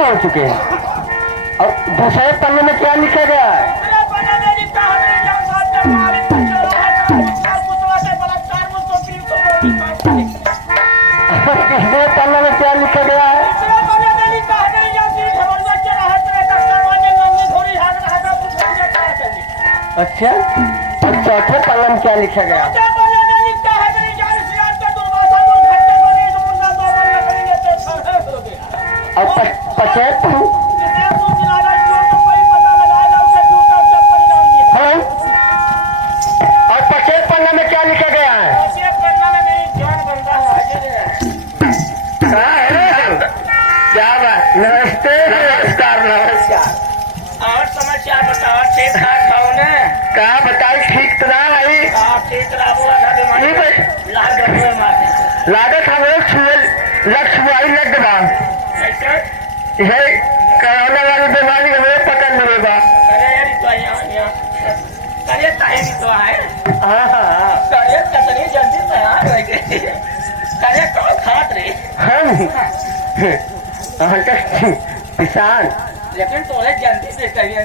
हो चुके हैं। और दूसरे पन्ने में क्या लिखा गया है? तीसरे पन्ने में क्या लिखा गया है? अच्छा, और चौथे पन्ने में क्या लिखा गया? और पचहत्तर और 55 पन्ना में क्या लिखा गया है? क्या बात। नमस्ते। नमस्कार नमस्कार। और समाचार बताओ, ठीक ठाक हो ना? कहा बताओ, ठीक तो ना भाई? ठीक लागत हम लक्ष्य लग गया है। कोरोना वाली बीमारी हमें पकड़ लेगा। तो है। हाँ हाँ, कतनी जल्दी तैयार हो गई। करे तो खात रही हम किसान, लेकिन थोड़े जल्दी से करिए।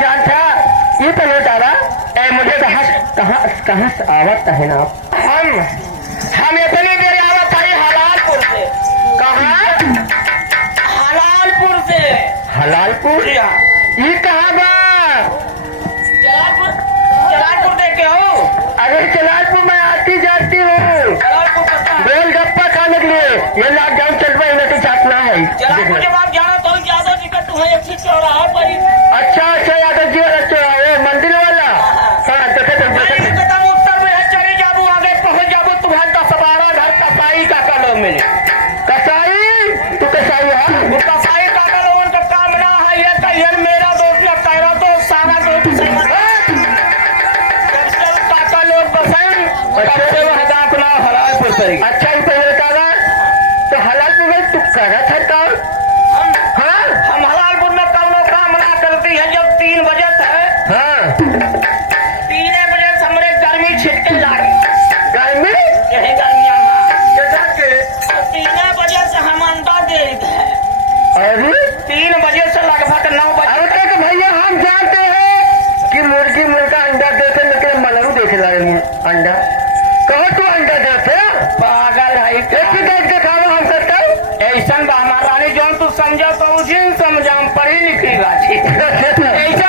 जान था ये तो नहीं डाला। मुझे कहाँ से आवत है ना? हम इतनी देर आवत है हलालपुर से। ये लॉकडाउन चल रहा है तो चाटना है। चला मुझे बात जाना तो ज्यादा टिकट तुम्हें एक चीज चौराहा पर ही। अच्छा अच्छा यादव जी वाला वो मंदिर वाला। हाँ देखे कदम उत्तर में है, चली जाबू आगे पहुंच जाबू तुम्हारे 10-12 घर कसाई का कलो मिले। कसाई तू कसाई है? वो कसाई का कलो उनका काम ना है, ये कहिए मेरा दोस्त या तेरा दोस्त सारा दोस्त का लोग बसाई सबसे वह अपना हलाल पुर करेगी। अच्छा ही पहले कहा तो हलाल पुर तू करा था काम? हाँ हम हलालपुर में कौनो काम ना करती है। जब 3 बजे है, हाँ 3 बजे से हमरे गर्मी छिटके लागी। गर्मी यही गर्मियाँ कैसा के 3 बजे से हम अंडा दे रहे हैं। अरे 3 बजे से लगभग 9 बजे अब तक भैया हम जानते हैं कि मुर्गी मुर्गा अंडा देते लेकिन मलरू देखे लगे अंडा। कहो तू अंडा देते पागल है। एक ही देख के खाओ हम करता ऐसा महारानी जौन तू समझो तो उसी समझा पढ़ी लिखी बात ऐसा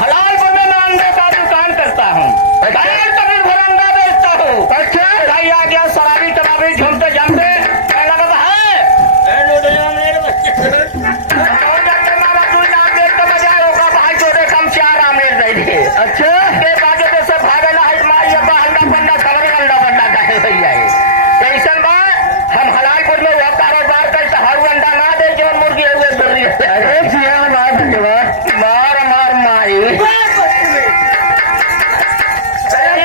हलालपुर में मैं अंडे का दुकान करता हूँ। तभी भर अंडा बेचता हूँ। अच्छा भाई आ गया शराबी तराबी झूमते जमते लगता है भाई तो देख हम 4 आमलेट दे। अच्छा के बाजे से भागेला है मारी अब्बा अंडा बंडा खबर अंडा बंडा कहे भैया ऐसा बा हम हलालपुर में वह कारोबार करते हर अंडा ना दे जो मुर्गी हुए मुर्गी। अरे जिया हमारा धन्यवाद मार मार मारी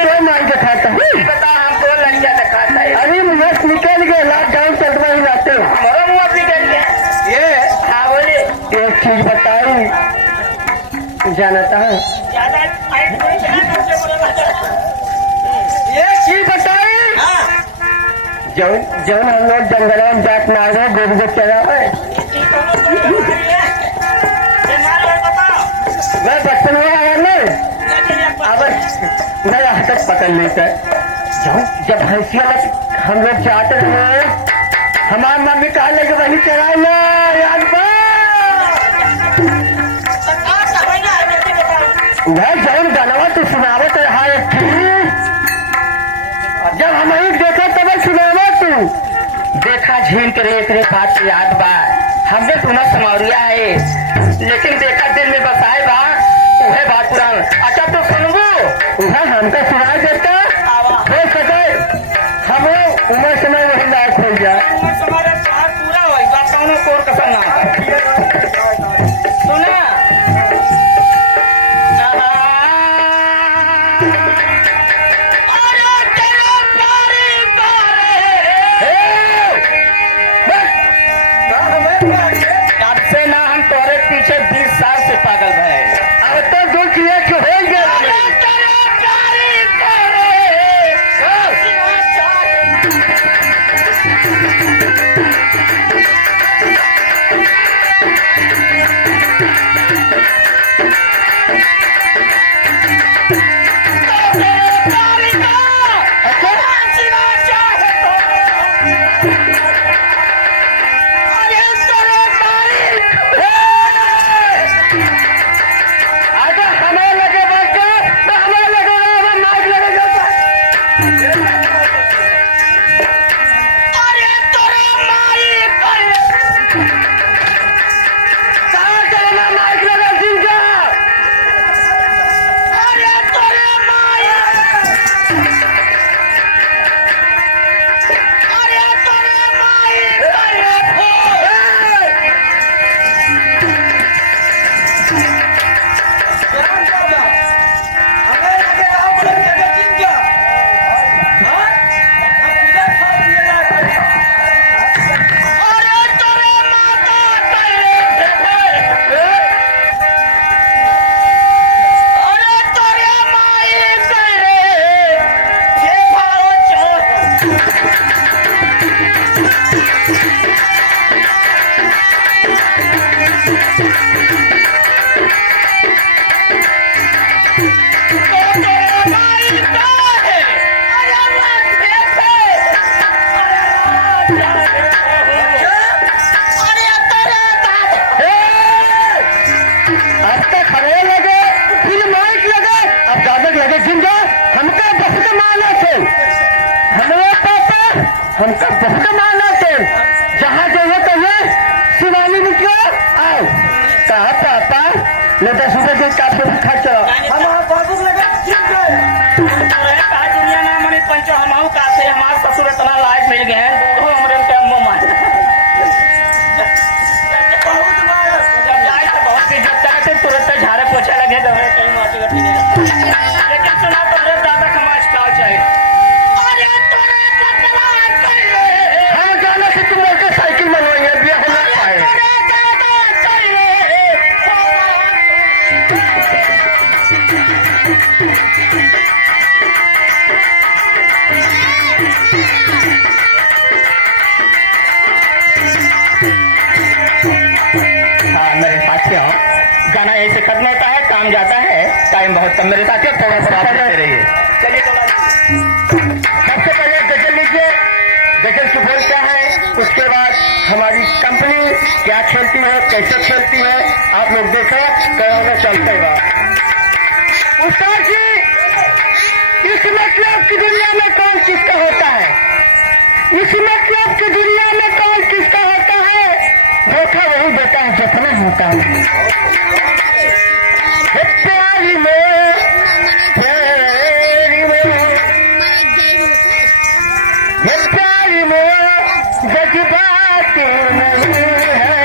कोई मान के खाता हूँ। बता हमको लड़किया दिखाता है। अरे बस निकल गए लॉकडाउन चल रहा ही रहते हो। हमारा मुँह अपनी कर लिया ये। हाँ बोले एक चीज बताई जानता है ज्यादा एक चीज बताई जौन जौन हम लोग जंगलों में जात ना रहे गोद गोद चला है। मैं बचपन में आया नहीं अब मैं हटक पकड़ लेता जब हैसियत हम लोग जाते रहे हमारी मम्मी कहा लगे वही चला लो याद वह जौन गलवा तो सुनावत रहा जब हम ही देखा तब सुनावा तू देखा झील के रे बात याद बा हमने सुना समौरिया है लेकिन देखा दिल में बसाए बा वह बात पुरान। अच्छा तो सुनबो वह हमको सुना देता हो सके हम उम्र समय वही लायक हो जाए पूरा होगा कौन कोर कसम ना सुना पीछे 20 साल से पागल है। अब तो दुख ये हो गया हमका बहुत माना थे, जहाँ जाइए कहिए शिवानी निकलो आओ। कहा पापा लेटा सुबह के काफी खर्च हमारा बाबू लगा कहा दुनिया ना मनी पंचो हमाऊ कासे हमार ससुर इतना लायक मिल गए हैं बूढ़ो हमरे के अम्मो मार जब जाए तो बहुत इज्जत करते तुरंत झाड़े पोछा लगे तो कहीं माटी गटी नहीं लेकिन सुना तो रे ज्यादा समाज का चाहिए हाँ जाना से तुम मोटरसाइकिल मनवाइए बिया होना पाए। हाँ मेरे साथियों गाना ऐसे खत्म होता है, काम जाता है, टाइम बहुत कम। मेरे साथियों थोड़ा सा आप रहिए। चलिए सबसे पहले गजल लीजिए, गजल की बोल क्या है, उसके बाद हमारी कंपनी क्या खेलती है, कैसे खेलती है, आप लोग देखो करोगे चलते बात। उस्ताद जी इस मतलब की दुनिया में कौन किसका होता है, इस मतलब की दुनिया में कौन किसका होता है, देखा वही बेटा है जितना होता है। प्यारी में प्यारी में प्यारी में जज्बात नहीं है,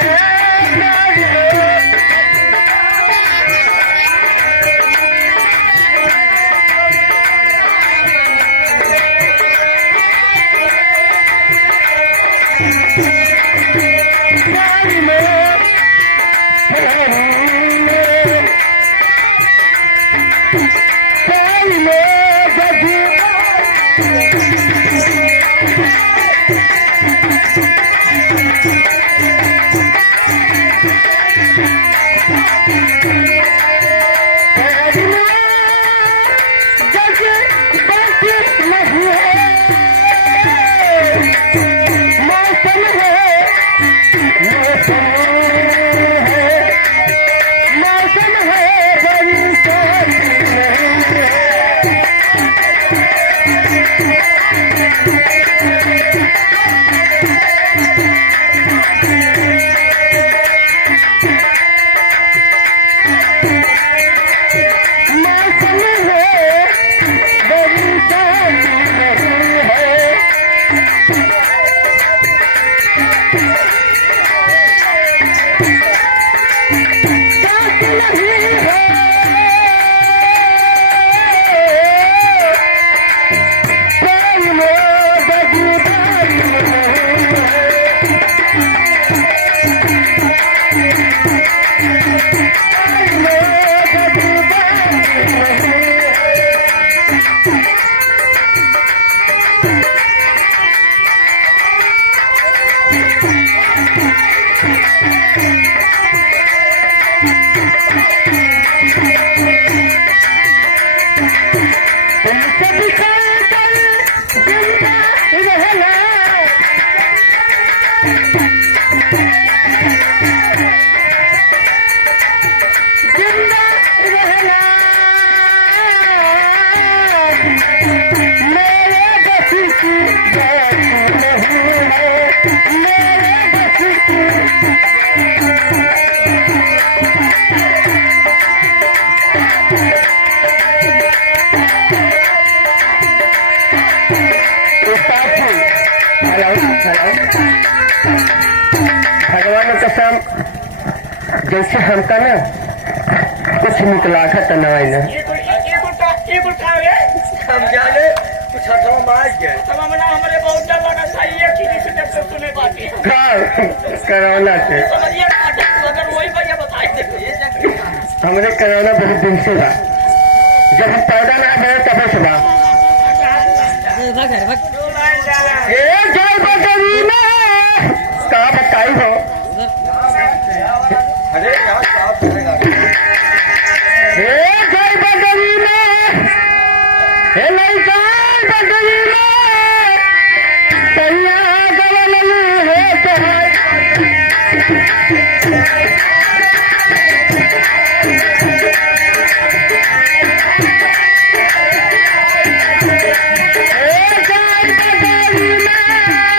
प्यारी में प्यारी में प्यारी में भगवान कसम जैसे हमका ना कुछ निकला था तनाई ना हम जाने कुछ हथवा मार गए हथवा मना हमारे बहुत डर लगा था ये चीज से जब से सुने बातें कोरोना से समझिए अगर वही भैया बताए हमने कोरोना बहुत दिन से था, जब हम पैदा ना हुए तब से था। जय बदरी में कहा बताई हो, अरे यार साफ करेगा जय बदरी में नहीं जय बदरी में सैया गवल है चढ़ाई जय बदरी में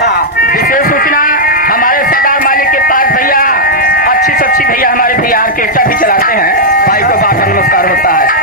हाँ। विशेष सूचना हमारे सरदार मालिक के पास भैया अच्छी से अच्छी भैया हमारे भैया ऑर्केस्ट्रा भी चलाते हैं। भाई को बात नमस्कार होता है।